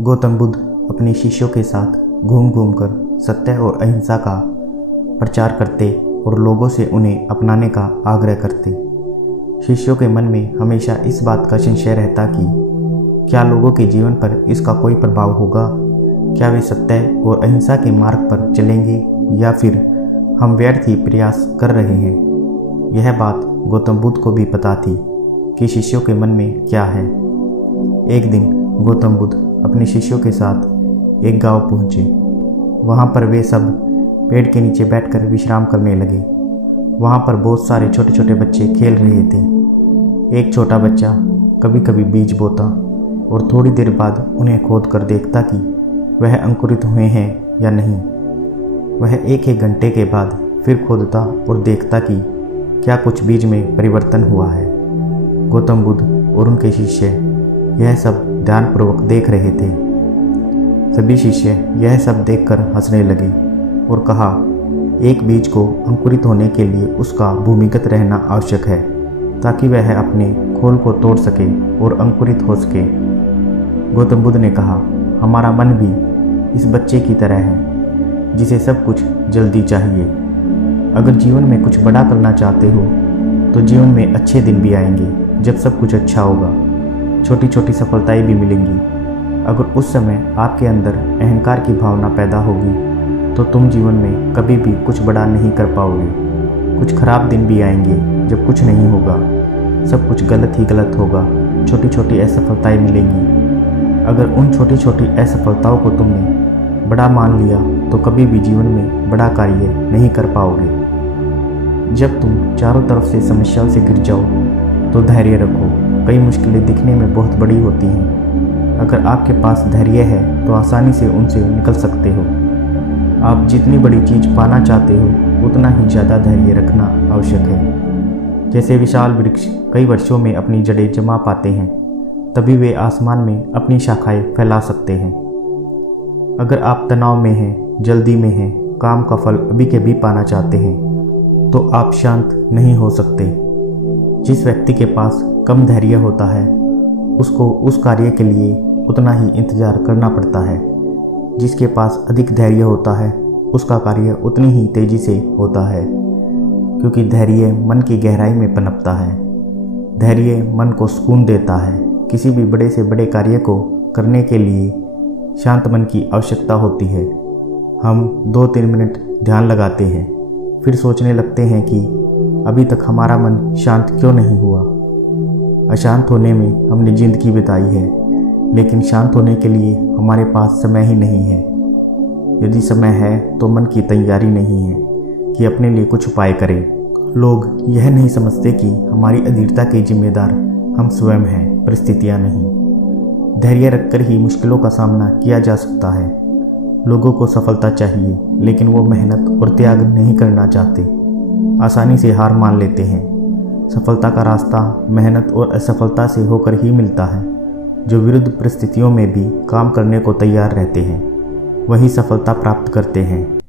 गौतम बुद्ध अपने शिष्यों के साथ घूम घूम कर सत्य और अहिंसा का प्रचार करते और लोगों से उन्हें अपनाने का आग्रह करते। शिष्यों के मन में हमेशा इस बात का संशय रहता कि क्या लोगों के जीवन पर इसका कोई प्रभाव होगा, क्या वे सत्य और अहिंसा के मार्ग पर चलेंगे या फिर हम व्यर्थ ही प्रयास कर रहे हैं। यह बात गौतम बुद्ध को भी पता थी कि शिष्यों के मन में क्या है। एक दिन गौतम बुद्ध अपने शिष्यों के साथ एक गांव पहुंचे। वहां पर वे सब पेड़ के नीचे बैठकर विश्राम करने लगे। वहां पर बहुत सारे छोटे छोटे बच्चे खेल रहे थे। एक छोटा बच्चा कभी कभी बीज बोता और थोड़ी देर बाद उन्हें खोद कर देखता कि वह अंकुरित हुए हैं या नहीं। वह एक घंटे के बाद फिर खोदता और देखता कि क्या कुछ बीज में परिवर्तन हुआ है। गौतम बुद्ध और उनके शिष्य यह सब ध्यानपूर्वक देख रहे थे। सभी शिष्य यह सब देखकर हंसने लगे और कहा, एक बीज को अंकुरित होने के लिए उसका भूमिगत रहना आवश्यक है ताकि वह अपने खोल को तोड़ सके और अंकुरित हो सके। गौतम बुद्ध ने कहा, हमारा मन भी इस बच्चे की तरह है जिसे सब कुछ जल्दी चाहिए। अगर जीवन में कुछ बड़ा करना चाहते हो तो जीवन में अच्छे दिन भी आएंगे जब सब कुछ अच्छा होगा, छोटी छोटी सफलताएं भी मिलेंगी। अगर उस समय आपके अंदर अहंकार की भावना पैदा होगी तो तुम जीवन में कभी भी कुछ बड़ा नहीं कर पाओगे। कुछ खराब दिन भी आएंगे जब कुछ नहीं होगा, सब कुछ गलत ही गलत होगा, छोटी छोटी असफलताएं मिलेंगी। अगर उन छोटी छोटी असफलताओं को तुमने बड़ा मान लिया तो कभी भी जीवन में बड़ा कार्य नहीं कर पाओगे। जब तुम चारों तरफ से समस्याओं से घिर जाओ तो धैर्य रखो। कई मुश्किलें दिखने में बहुत बड़ी होती हैं। अगर आपके पास धैर्य है तो आसानी से उनसे निकल सकते हो। आप जितनी बड़ी चीज़ पाना चाहते हो उतना ही ज़्यादा धैर्य रखना आवश्यक है। जैसे विशाल वृक्ष कई वर्षों में अपनी जड़ें जमा पाते हैं, तभी वे आसमान में अपनी शाखाएं फैला सकते हैं। अगर आप तनाव में हैं, जल्दी में हैं, काम का फल अभी के भी पाना चाहते हैं तो आप शांत नहीं हो सकते। जिस व्यक्ति के पास कम धैर्य होता है उसको उस कार्य के लिए उतना ही इंतजार करना पड़ता है। जिसके पास अधिक धैर्य होता है उसका कार्य उतनी ही तेजी से होता है, क्योंकि धैर्य मन की गहराई में पनपता है। धैर्य मन को सुकून देता है। किसी भी बड़े से बड़े कार्य को करने के लिए शांत मन की आवश्यकता होती है। हम 2-3 मिनट ध्यान लगाते हैं, फिर सोचने लगते हैं कि अभी तक हमारा मन शांत क्यों नहीं हुआ। अशांत होने में हमने जिंदगी बिताई है, लेकिन शांत होने के लिए हमारे पास समय ही नहीं है। यदि समय है तो मन की तैयारी नहीं है कि अपने लिए कुछ उपाय करें। लोग यह नहीं समझते कि हमारी अधीरता के जिम्मेदार हम स्वयं हैं, परिस्थितियां नहीं। धैर्य रखकर ही मुश्किलों का सामना किया जा सकता है। लोगों को सफलता चाहिए, लेकिन वो मेहनत और त्याग नहीं करना चाहते। आसानी से हार मान लेते हैं। सफलता का रास्ता मेहनत और असफलता से होकर ही मिलता है। जो विरुद्ध परिस्थितियों में भी काम करने को तैयार रहते हैं वही सफलता प्राप्त करते हैं।